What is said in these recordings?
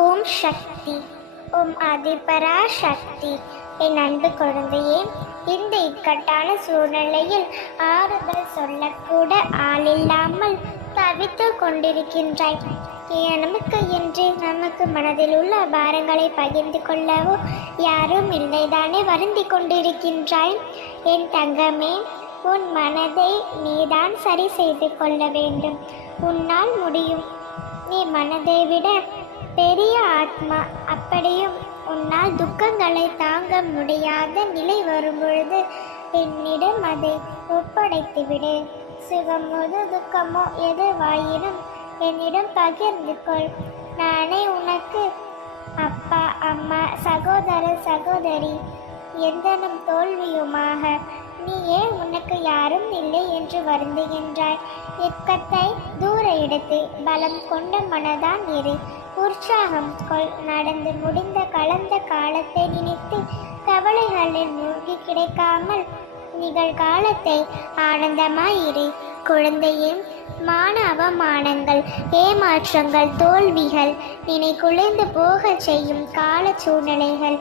ஓம் சக்தி. ஓம் அதிபரா சக்தி என் அன்பு குழந்தையே இந்த இக்கட்டான சூழ்நிலையில் ஆறுதல் சொல்லக்கூட ஆளில்லாமல் தவித்து கொண்டிருக்கின்றாய். ஏன் நமக்கு என்று நமக்கு மனதில் உள்ள பாரங்களை பகிர்ந்து கொள்ளவோ யாரும் இல்லைதானே வருந்தி கொண்டிருக்கின்றாய். என் தங்கமே உன் மனதை நீதான் சரி செய்து கொள்ள வேண்டும். உன்னால் முடியும். நீ மனதை விட ஆத்மா அப்படியும் உன்னால் துக்கங்களை தாங்க முடியாத நிலை வரும்பொழுது என்னிடம் அதை ஒப்படைத்துவிடு. சுகமோ துக்கமோ எதுவாயினும் என்னிடம் பகிர்ந்து கொள் நானே உனக்கு அப்பா அம்மா சகோதர சகோதரி எந்தனும் தோல்வியுமாக நீ ஏன் உனக்கு யாரும் இல்லை என்று வருந்துகின்றாய்? இக்கத்தை தூர எடுத்து பலம் கொண்ட மனதான் இரு. உற்சாகம் கொள் நடந்து முடிந்த கலந்த காலத்தை நினைத்து கவலைகளில் மூழ்கி கிடைக்காமல் நிகழ்காலத்தை ஆனந்தமாயிரு. குழந்தையின் மான அவமானங்கள் ஏமாற்றங்கள் தோல்விகள் நினை குலைந்து போகச் செய்யும் கால சூழ்நிலைகள்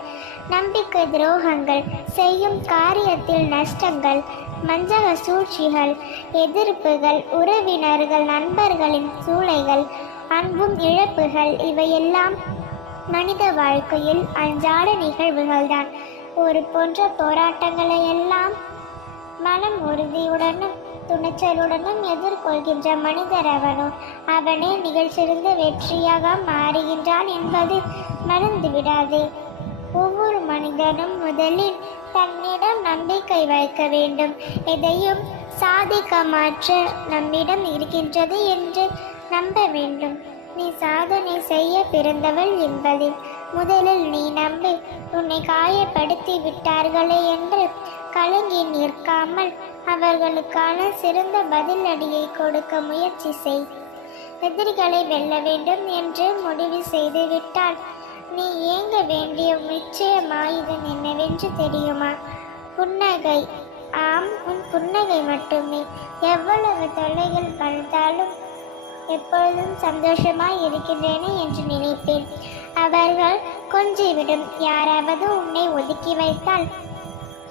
நம்பிக்கை துரோகங்கள் செய்யும் காரியத்தில் நஷ்டங்கள் மஞ்சக சூழ்ச்சிகள் எதிர்ப்புகள் உறவினர்கள் நண்பர்களின் சூளைகள் அன்பும் இழப்புகள் இவையெல்லாம் மனித வாழ்க்கையில் அன்றாட நிகழ்வுகள்தான். ஒரு போன்ற போராட்டங்களை எல்லாம் மனம் உறுதியுடனும் துணிச்சலுடனும் எதிர்கொள்கின்ற மனிதர் அவனோ? அவனே நிகழ்ச்சிருந்த வெற்றியாக மாறுகின்றான் என்பது மறந்துவிடாதே ஒவ்வொரு மனிதனும் முதலில் தன்னிடம் நம்பிக்கை வைக்க வேண்டும். எதையும் சாதிக்க மாற்ற நம்மிடம் இருக்கின்றது என்று நம்ப வேண்டும். நீ சாதனை செய்ய பிறந்தவள் என்பதில் முதலில் நீ நம்பி. உன்னை காயப்படுத்தி விட்டார்களே என்று கலங்கி நிற்காமல் அவர்களுக்கான சிறந்த பதிலடியை கொடுக்க முயற்சி செய். எதிரிகளை வெல்ல வேண்டும் என்று முடிவு செய்து விட்டால் நீ ஏங்க வேண்டிய நிச்சயமாயுதம் என்னவென்று தெரியுமா? புன்னகை. ஆம் உன் புன்னகை மட்டுமே. எவ்வளவு தொல்லைகள் பழுத்தாலும் எப்பொழுதும் சந்தோஷமாய் இருக்கின்றேனே என்று நினைப்பேன். அவர்கள் கொஞ்சிவிடும். யாராவது உன்னை ஒதுக்கி வைத்தால்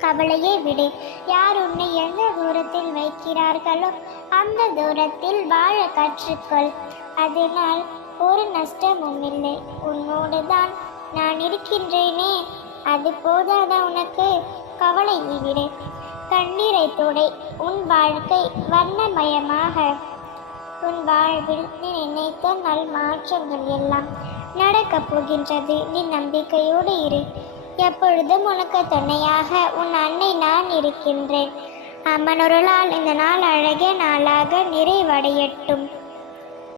கவலையே விடு. யார் உன்னை எந்த தூரத்தில் வைக்கிறார்களோ அந்த தூரத்தில் வாழ கற்றுக்கொள். அதனால் ஒரு நஷ்டமும் இல்லை. உன்னோடு தான் நான் இருக்கின்றேனே. அது போதாதா உனக்கு? கவலை விடு. கண்ணீரை துடை. உன் வாழ்க்கை வண்ணமயமாக. உன் வாழ்வில் நீ நினைத்த நல் மாற்றங்கள் எல்லாம் நடக்கப் போகின்றது. நீ நம்பிக்கையோடு இரு. எப்பொழுதும் உனக்கு துணையாக உன் அன்னை நான் இருக்கின்றேன். அம்மனொருளால் இந்த நாள் அழகிய நாளாக நிறைவடையட்டும்.